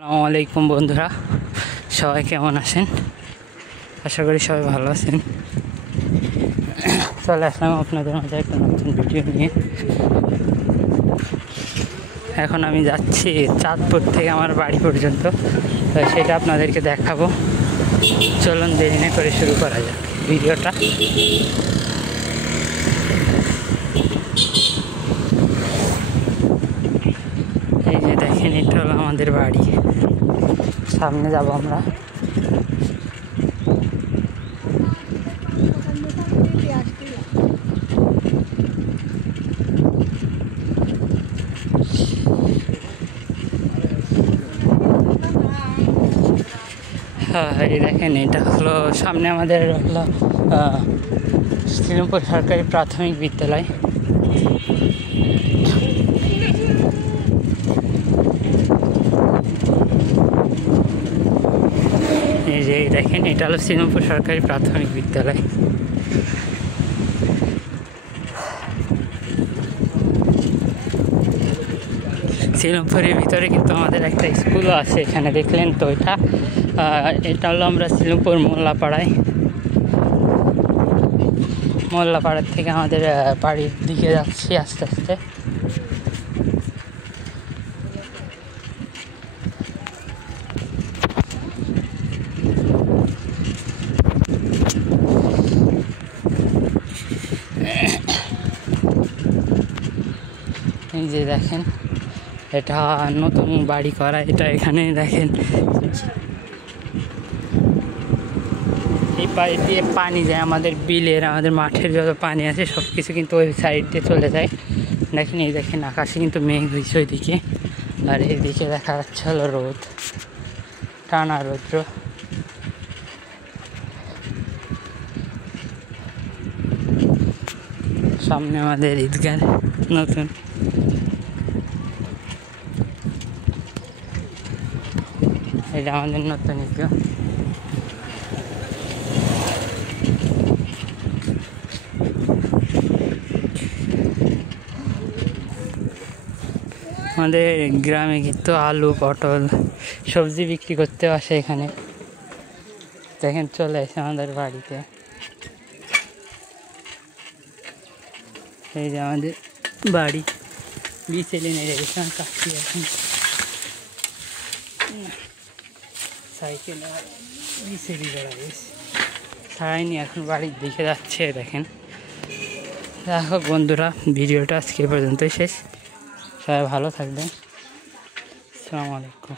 আসসালামু আলাইকুম বন্ধুরা, সবাই কেমন আছেন? আশা করি সবাই ভালো আছেন। চলে আসলাম আপনাদের মাঝে একটা নতুন ভিডিও নিয়ে। এখন আমি যাচ্ছি চাঁদপুর থেকে আমার বাড়ি পর্যন্ত, সেটা আপনাদেরকে দেখাবো। চলুন দেরি না করে শুরু করা যাক ভিডিওটা। এই যে দেখেন, এটা হলো আমাদের বাড়ি। সামনে যাব আমরা। এই দেখেন, এটা হলো সামনে আমাদের হলো শ্রীরামপুর সরকারি প্রাথমিক বিদ্যালয়। এই যে দেখেন, এটা হলো শ্রীরামপুর সরকারি প্রাথমিক বিদ্যালয়। শ্রীরামপুরের ভিতরে কিন্তু আমাদের একটা স্কুলও আছে, এখানে দেখলেন তো। এটা হলো আমরা শ্রীরামপুর মোল্লাপাড়ার থেকে আমাদের বাড়ির দিকে যাচ্ছি আস্তে আস্তে। এই যে দেখেন, এটা নতুন বাড়ি করা। এটা এখানে দেখেন, এই পাড়ি দিয়ে পানি যায় আমাদের বিলের, আমাদের মাঠের যত পানি আছে সব কিছু কিন্তু ওই সাইড দিয়ে চলে যায়। দেখেন, এই দেখেন আকাশে কিন্তু মেঘ হয়েছে ওইদিকে, আর এইদিকে দেখা যাচ্ছে হলো রোদ, টানা রৌদ্র। সামনে আমাদের ঈদগাহ নতুন। এটা আমাদের নতুন ঈদগাহ। আমাদের গ্রামে কিন্তু আলু, পটল, সবজি বিক্রি করতে আসে এখানে। দেখেন, চলে আসে আমাদের বাড়িতে। এই যে আমাদের বাড়ি, বিচেলি নেড়ে গেছিলাম কাছি। এখন সাইকেল বিচেলি বেড়া গেছে, ছাড়াইনি, এখন বাড়ির দিকে যাচ্ছে। দেখেন, দেখো বন্ধুরা, ভিডিওটা আজকে পর্যন্তই শেষ। সবাই ভালো থাকবেন। আসসালামু আলাইকুম।